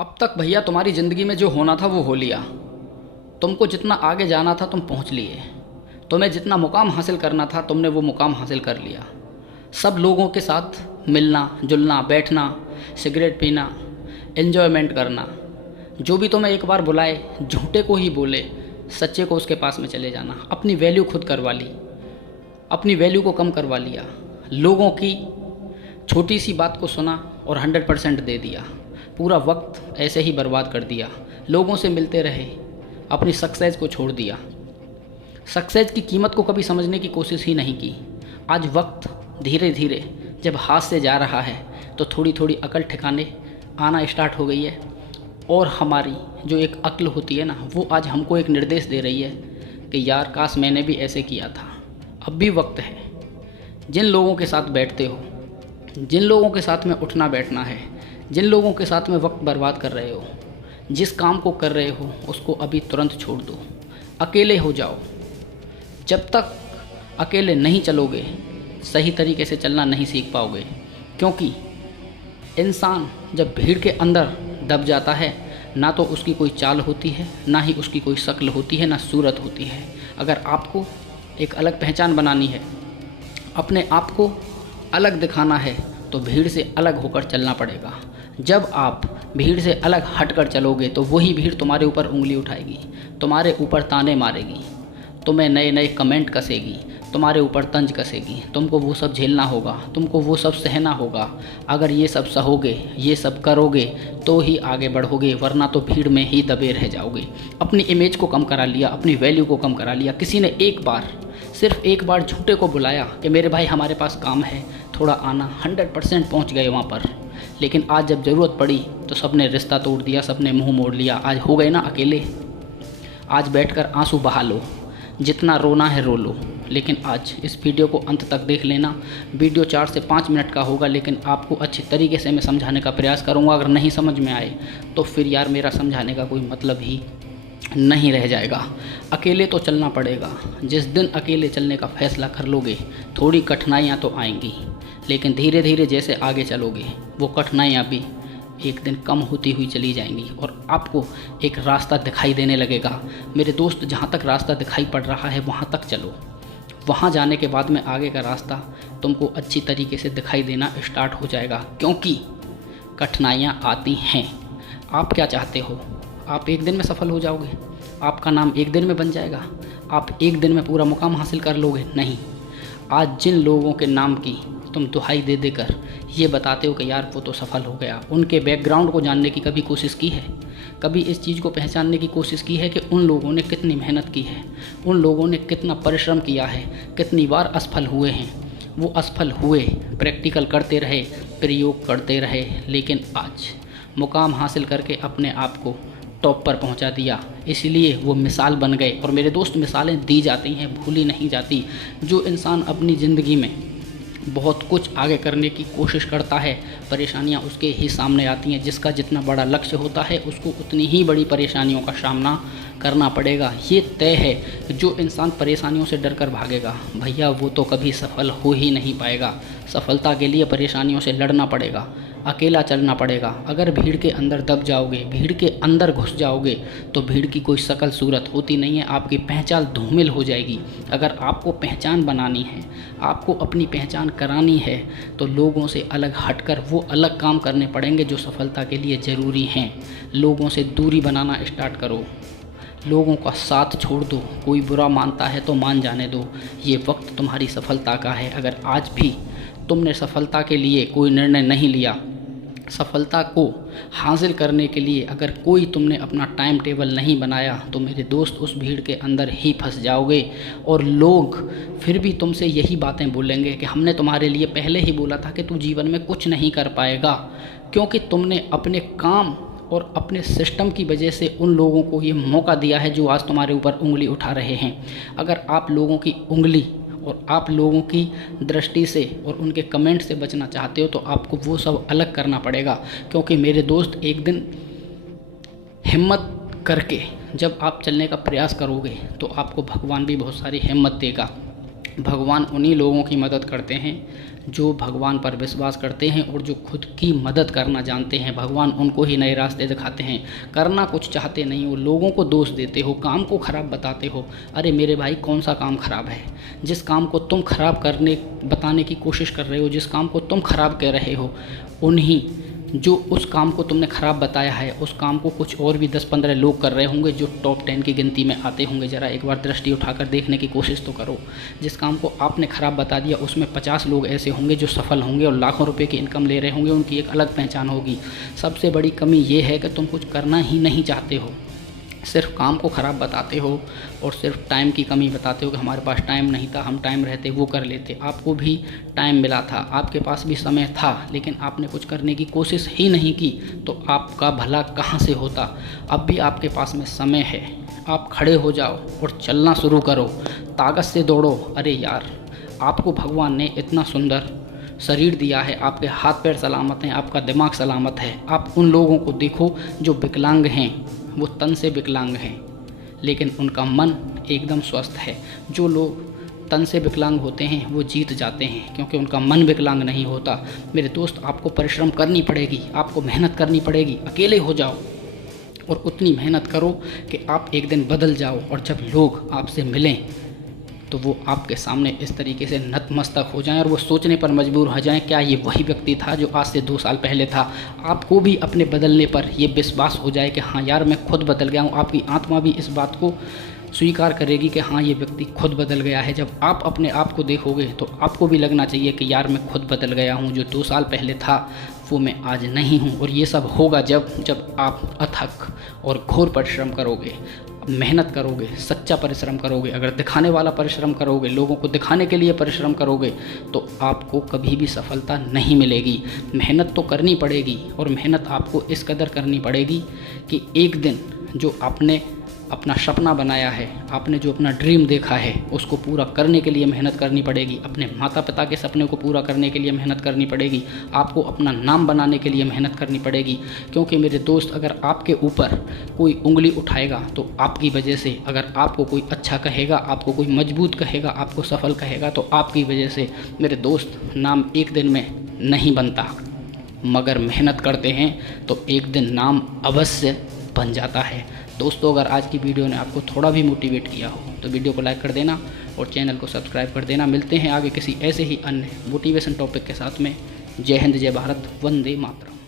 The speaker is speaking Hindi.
अब तक भैया तुम्हारी ज़िंदगी में जो होना था वो हो लिया। तुमको जितना आगे जाना था तुम पहुंच लिए। तुम्हें जितना मुकाम हासिल करना था तुमने वो मुकाम हासिल कर लिया। सब लोगों के साथ मिलना जुलना, बैठना, सिगरेट पीना, एन्जॉयमेंट करना, जो भी तुम्हें एक बार बुलाए झूठे को ही बोले, सच्चे को उसके पास में चले जाना। अपनी वैल्यू खुद करवा ली, अपनी वैल्यू को कम करवा लिया। लोगों की छोटी सी बात को सुना और 100% दे दिया। पूरा वक्त ऐसे ही बर्बाद कर दिया। लोगों से मिलते रहे, अपनी सक्सेस को छोड़ दिया। सक्सेस की कीमत को कभी समझने की कोशिश ही नहीं की। आज वक्त धीरे धीरे जब हाथ से जा रहा है तो थोड़ी थोड़ी अकल ठिकाने आना स्टार्ट हो गई है। और हमारी जो एक अक्ल होती है ना, वो आज हमको एक निर्देश दे रही है कि यार काश मैंने भी ऐसे किया था। अब भी वक्त है। जिन लोगों के साथ बैठते हो, जिन लोगों के साथ में उठना बैठना है, जिन लोगों के साथ में वक्त बर्बाद कर रहे हो, जिस काम को कर रहे हो उसको अभी तुरंत छोड़ दो। अकेले हो जाओ। जब तक अकेले नहीं चलोगे सही तरीके से चलना नहीं सीख पाओगे। क्योंकि इंसान जब भीड़ के अंदर दब जाता है, ना तो उसकी कोई चाल होती है, ना ही उसकी कोई शक्ल होती है, ना सूरत होती है। अगर आपको एक अलग पहचान बनानी है, अपने आप को अलग दिखाना है, तो भीड़ से अलग होकर चलना पड़ेगा। जब आप भीड़ से अलग हटकर चलोगे तो वही भीड़ तुम्हारे ऊपर उंगली उठाएगी, तुम्हारे ऊपर ताने मारेगी, तुम्हें नए नए कमेंट कसेगी, तुम्हारे ऊपर तंज कसेगी। तुमको वो सब झेलना होगा, तुमको वो सब सहना होगा। अगर ये सब सहोगे, ये सब करोगे तो ही आगे बढ़ोगे, वरना तो भीड़ में ही दबे रह जाओगे। अपनी इमेज को कम करा लिया, अपनी वैल्यू को कम करा लिया। किसी ने एक बार, सिर्फ एक बार झूठे को बुलाया कि मेरे भाई हमारे पास काम है, थोड़ा आना, 100% पहुँच गए वहाँ पर। लेकिन आज जब ज़रूरत पड़ी तो सबने रिश्ता तोड़ दिया, सबने मुंह मोड़ लिया। आज हो गए ना अकेले। आज बैठकर आंसू बहा लो, जितना रोना है रो लो। लेकिन आज इस वीडियो को अंत तक देख लेना। वीडियो 4 से 5 मिनट का होगा, लेकिन आपको अच्छी तरीके से मैं समझाने का प्रयास करूंगा। अगर नहीं समझ में आए तो फिर यार मेरा समझाने का कोई मतलब ही नहीं रह जाएगा। अकेले तो चलना पड़ेगा। जिस दिन अकेले चलने का फैसला कर लोगे, थोड़ी कठिनाइयाँ तो आएंगी, लेकिन धीरे धीरे जैसे आगे चलोगे वो कठिनाइयाँ भी एक दिन कम होती हुई चली जाएंगी और आपको एक रास्ता दिखाई देने लगेगा। मेरे दोस्त, जहाँ तक रास्ता दिखाई पड़ रहा है वहाँ तक चलो। वहाँ जाने के बाद में आगे का रास्ता तुमको अच्छी तरीके से दिखाई देना स्टार्ट हो जाएगा, क्योंकि कठिनाइयाँ आती हैं। आप क्या चाहते हो? आप एक दिन में सफल हो जाओगे? आपका नाम एक दिन में बन जाएगा? आप एक दिन में पूरा मुकाम हासिल कर लोगे? नहीं। आज जिन लोगों के नाम की तुम दुहाई दे देकर ये बताते हो कि यार वो तो सफल हो गया, उनके बैकग्राउंड को जानने की कभी कोशिश की है? कभी इस चीज़ को पहचानने की कोशिश की है कि उन लोगों ने कितनी मेहनत की है, उन लोगों ने कितना परिश्रम किया है, कितनी बार असफल हुए हैं? वो असफल हुए, प्रैक्टिकल करते रहे, प्रयोग करते रहे, लेकिन आज मुकाम हासिल करके अपने आप को टॉप पर पहुंचा दिया। इसलिए वो मिसाल बन गए। और मेरे दोस्त, मिसालें दी जाती हैं, भूली नहीं जाती। जो इंसान अपनी ज़िंदगी में बहुत कुछ आगे करने की कोशिश करता है, परेशानियां उसके ही सामने आती हैं। जिसका जितना बड़ा लक्ष्य होता है उसको उतनी ही बड़ी परेशानियों का सामना करना पड़ेगा। ये तय है कि जो इंसान परेशानियों से डर कर भागेगा भैया वो तो कभी सफल हो ही नहीं पाएगा। सफलता के लिए परेशानियों से लड़ना पड़ेगा, अकेला चलना पड़ेगा। अगर भीड़ के अंदर दब जाओगे, भीड़ के अंदर घुस जाओगे तो भीड़ की कोई शकल सूरत होती नहीं है, आपकी पहचान धूमिल हो जाएगी। अगर आपको पहचान बनानी है, आपको अपनी पहचान करानी है, तो लोगों से अलग हटकर वो अलग काम करने पड़ेंगे जो सफलता के लिए ज़रूरी हैं। लोगों से दूरी बनाना स्टार्ट करो, लोगों का साथ छोड़ दो। कोई बुरा मानता है तो मान जाने दो। ये वक्त तुम्हारी सफलता का है। अगर आज भी तुमने सफलता के लिए कोई निर्णय नहीं लिया, सफलता को हासिल करने के लिए अगर कोई तुमने अपना टाइम टेबल नहीं बनाया, तो मेरे दोस्त उस भीड़ के अंदर ही फंस जाओगे। और लोग फिर भी तुमसे यही बातें बोलेंगे कि हमने तुम्हारे लिए पहले ही बोला था कि तू जीवन में कुछ नहीं कर पाएगा, क्योंकि तुमने अपने काम और अपने सिस्टम की वजह से उन लोगों को ये मौका दिया है जो आज तुम्हारे ऊपर उंगली उठा रहे हैं। अगर आप लोगों की उंगली और आप लोगों की दृष्टि से और उनके कमेंट से बचना चाहते हो तो आपको वो सब अलग करना पड़ेगा। क्योंकि मेरे दोस्त, एक दिन हिम्मत करके जब आप चलने का प्रयास करोगे तो आपको भगवान भी बहुत सारी हिम्मत देगा। भगवान उन्हीं लोगों की मदद करते हैं जो भगवान पर विश्वास करते हैं और जो खुद की मदद करना जानते हैं। भगवान उनको ही नए रास्ते दिखाते हैं। करना कुछ चाहते नहीं हो, लोगों को दोष देते हो, काम को ख़राब बताते हो। अरे मेरे भाई, कौन सा काम ख़राब है? जिस काम को तुम ख़राब बताने की कोशिश कर रहे हो, जिस काम को तुम ख़राब कह रहे हो, उन्हीं जो उस काम को तुमने ख़राब बताया है, उस काम को कुछ और भी 10-15 लोग कर रहे होंगे जो टॉप 10 की गिनती में आते होंगे। ज़रा एक बार दृष्टि उठाकर देखने की कोशिश तो करो। जिस काम को आपने ख़राब बता दिया, उसमें 50 लोग ऐसे होंगे जो सफल होंगे और लाखों रुपए की इनकम ले रहे होंगे। उनकी एक अलग पहचान होगी। सबसे बड़ी कमी ये है कि तुम कुछ करना ही नहीं चाहते हो, सिर्फ काम को ख़राब बताते हो और सिर्फ टाइम की कमी बताते हो कि हमारे पास टाइम नहीं था, हम टाइम रहते वो कर लेते। आपको भी टाइम मिला था, आपके पास भी समय था, लेकिन आपने कुछ करने की कोशिश ही नहीं की, तो आपका भला कहाँ से होता? अब भी आपके पास में समय है, आप खड़े हो जाओ और चलना शुरू करो, ताकत से दौड़ो। अरे यार, आपको भगवान ने इतना सुंदर शरीर दिया है, आपके हाथ पैर सलामत हैं, आपका दिमाग सलामत है। आप उन लोगों को देखो जो विकलांग हैं, वो तन से विकलांग हैं लेकिन उनका मन एकदम स्वस्थ है। जो लोग तन से विकलांग होते हैं वो जीत जाते हैं क्योंकि उनका मन विकलांग नहीं होता। मेरे दोस्त, आपको परिश्रम करनी पड़ेगी, आपको मेहनत करनी पड़ेगी। अकेले हो जाओ और उतनी मेहनत करो कि आप एक दिन बदल जाओ और जब लोग आपसे मिलें तो वो आपके सामने इस तरीके से नतमस्तक हो जाएं और वो सोचने पर मजबूर हो जाएं, क्या ये वही व्यक्ति था जो आज से 2 साल पहले था। आपको भी अपने बदलने पर ये विश्वास हो जाए कि हाँ यार, मैं खुद बदल गया हूँ। आपकी आत्मा भी इस बात को स्वीकार करेगी कि हाँ, ये व्यक्ति खुद बदल गया है। जब आप अपने आप को देखोगे तो आपको भी लगना चाहिए कि यार, मैं खुद बदल गया हूँ, जो 2 साल पहले था वो मैं आज नहीं हूँ। और ये सब होगा जब आप अथक और घोर परिश्रम करोगे, मेहनत करोगे, सच्चा परिश्रम करोगे। अगर दिखाने वाला परिश्रम करोगे, लोगों को दिखाने के लिए परिश्रम करोगे, तो आपको कभी भी सफलता नहीं मिलेगी। मेहनत तो करनी पड़ेगी और मेहनत आपको इस कदर करनी पड़ेगी कि एक दिन जो आपने अपना सपना बनाया है, आपने जो अपना ड्रीम देखा है, उसको पूरा करने के लिए मेहनत करनी पड़ेगी। अपने माता पिता के सपने को पूरा करने के लिए मेहनत करनी पड़ेगी। आपको अपना नाम बनाने के लिए मेहनत करनी पड़ेगी। क्योंकि मेरे दोस्त, अगर आपके ऊपर कोई उंगली उठाएगा तो आपकी वजह से, अगर आपको कोई अच्छा कहेगा, आपको कोई मजबूत कहेगा, आपको सफल कहेगा, तो आपकी वजह से मेरे दोस्त नाम एक दिन में नहीं बनता, मगर मेहनत करते हैं तो एक दिन नाम अवश्य बन जाता है। दोस्तों, अगर आज की वीडियो ने आपको थोड़ा भी मोटिवेट किया हो तो वीडियो को लाइक कर देना और चैनल को सब्सक्राइब कर देना। मिलते हैं आगे किसी ऐसे ही अन्य मोटिवेशन टॉपिक के साथ में। जय हिंद, जय भारत, वंदे मातरम।